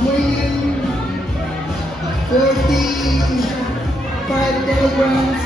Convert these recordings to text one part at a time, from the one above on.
weighing 45 kilograms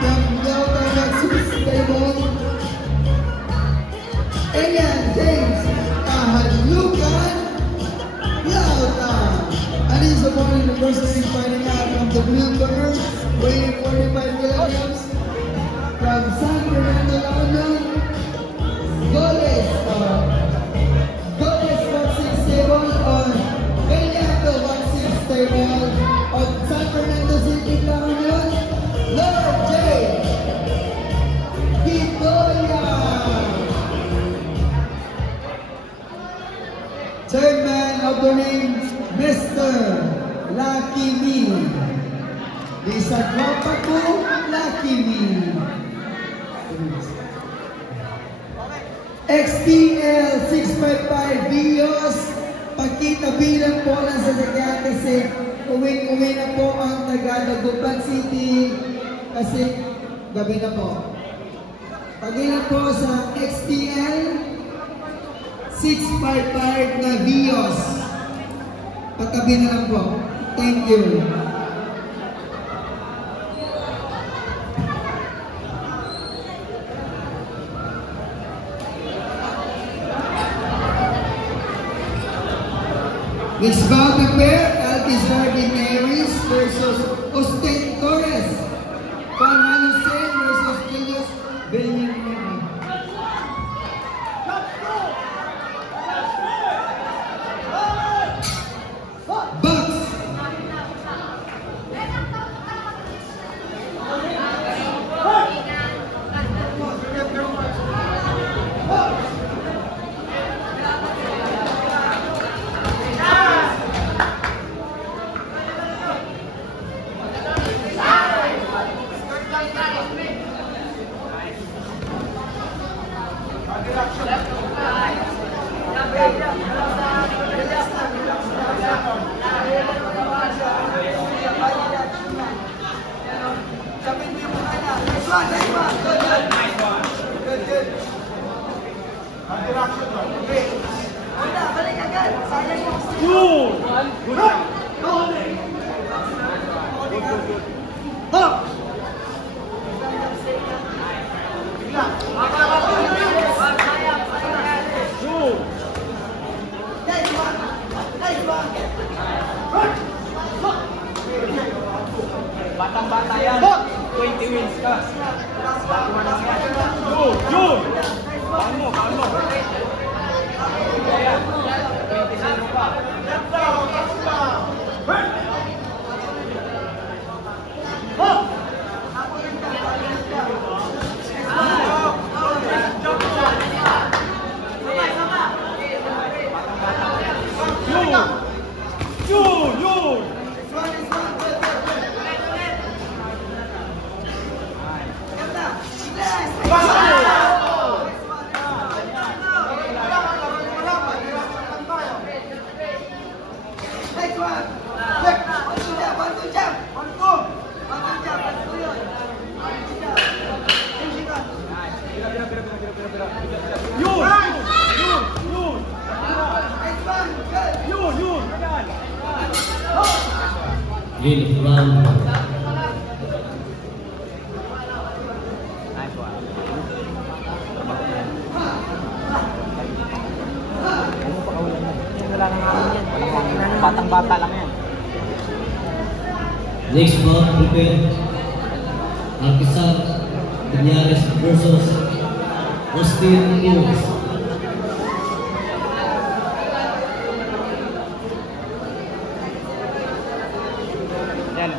from Delta Nexus Stable. Elian James Kahalukan Lauta. And he's the one in the wrestling fighting out from the blue corner, weighing 45 kilograms from San Fernando, La Union. Goles Boxing Stable or Elianto Boxing Stable of San Fernando City, La Union. Lord J. Vitoria. Third man of the ring, Mr. Lucky Me. Di sa tropa ko, Lucky Me. XPL 655 Vios. Pagkita bilang po lang sa sakyan kasi uwi na po ang taga-Dagupan City kasi gabi na po. Pagkita po sa XPL 655 na Vios. Patabi na lang po. Thank you. Next bout of pair, Altizardi Neris versus Austin Torres. Juan Hussein versus Julius Bellingham. Bucks. Batang-bata yan. 20 wins ka. Jun! Kalmo. 20-0 pa. Jun! Fifth round. Batang-bata lang yan. Next bout, prepare. Alcazar Cañares versus Austin Torres. Yan.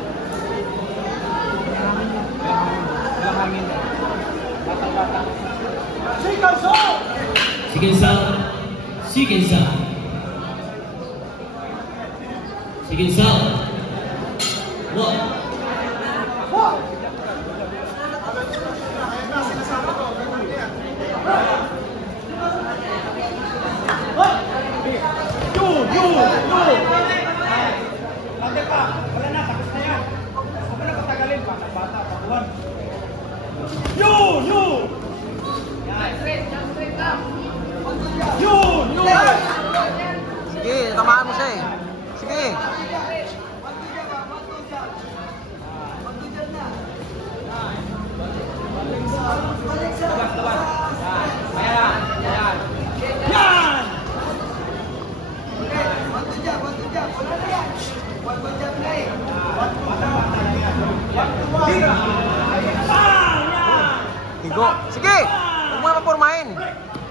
Walang hangin. Batang-bata. Sikinsa. One. Lagi pa. Wala na. Tapos na yan. Huwag mo na patagalin. Batang-bata. Pakuhan. Sige, tamaan mo siya eh. Sige. Tigo. Sige. Huwag mo na papormahin.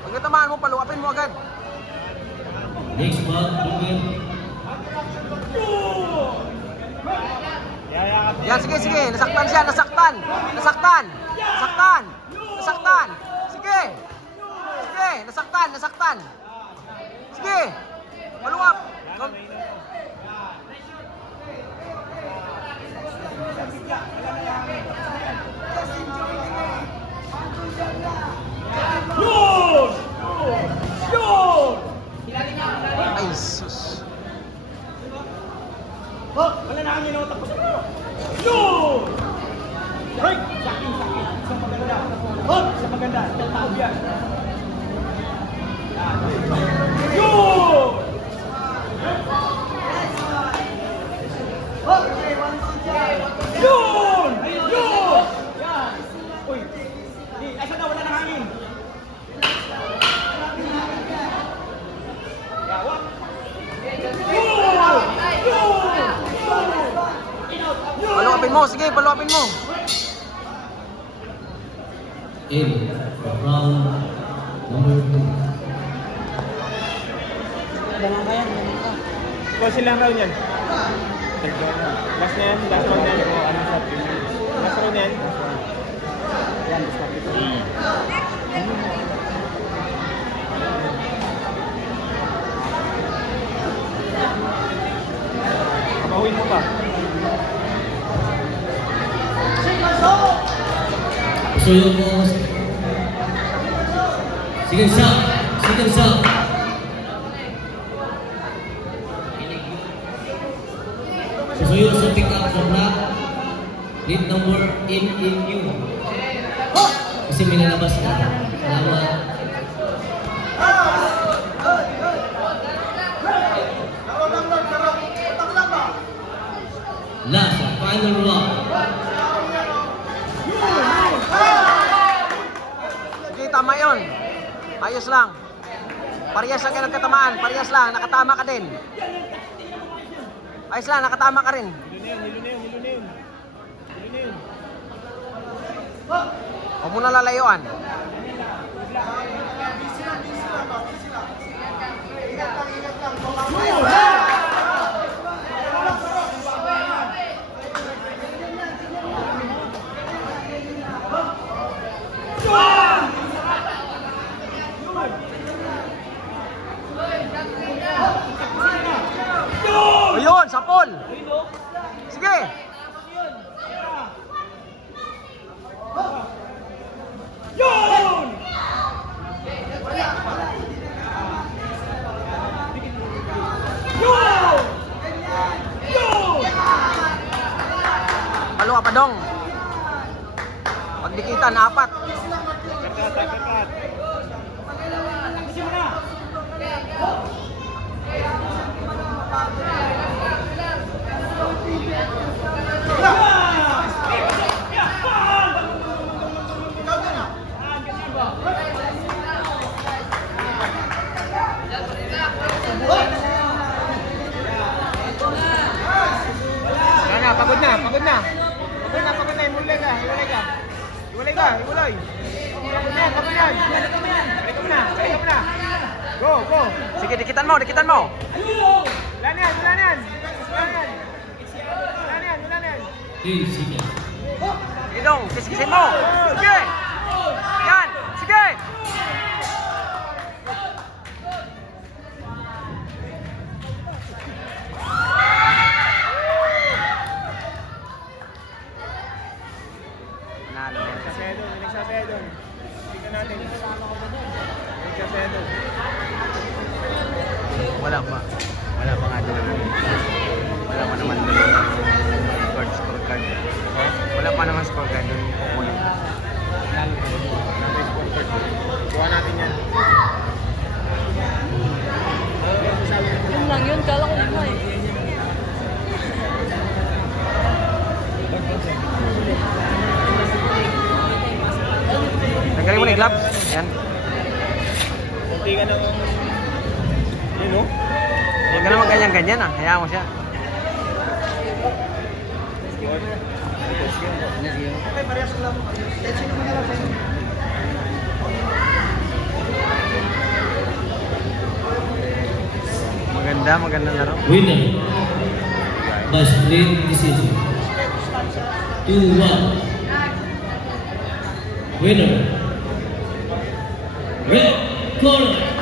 Pag natamaan mo, paluapin mo agad. Next ball, Pulpen. Yan, sige, sige. Nasaktan siya, nasaktan. Nasaktan. Nasaktan. Nasaktan. Sige. Sige, nasaktan, nasaktan. Sige. Maluwap. Ay, sus. Oh, wala na kami no, tapos na. Yun! Right! Sakin. Isang maganda. Oh, isang maganda. Taob yan. Yun! Yun! Yun! Yan! Uy! Di, asa na, wala na hangin. Yawa! Paluapin mo, sige, paluapin mo. In round number 2. Kung silang round yan? Last na yan? Last round na yan? O ano sa last round na yan? Yan, stop it. Kabahuin mo pa. Susuyo mo. Sige, shot. Sige, shot. Susuyo sa pick up from black. Lead number in you. Kasi may nalabas na. Salamat. Last, final round. Sige, tama yun. Ayos lang. Parehas lang kayo nagkatamaan. Parehas lang, nakatama ka din. Ayos lang, nakatama ka rin. Hilo na yun. Huwag mo na lalayuan. Ayun, sapol. Sige. Yun! Yun! Yun! Paluwa pa dong. Pagdikitan, apat. Kakat. Kasi mo na. Pagod na. Iwalay ka. Balik mo na. Go. Sige, dikitan mo. Wala na yan. Sige. Sige dong, kiskisin mo. Sige. Yan, sige. Panalo yan. Nagsasedon. Tingnan natin. Nagsasedon. Wala pa nga doon. Wala pa naman doon. Scorecard. Wala pa naman scorecard doon. Kukunin. Scorecard. gloves. Yan. Kunti ka ng... Yun, no? Huwag ka naman ganyan-ganyan ah. Hayaan mo siya. Okay, parehas lang. Let's see naman nila sa inyo. Maganda laro. Winner by split decision. 2-1. Winner. Red corner.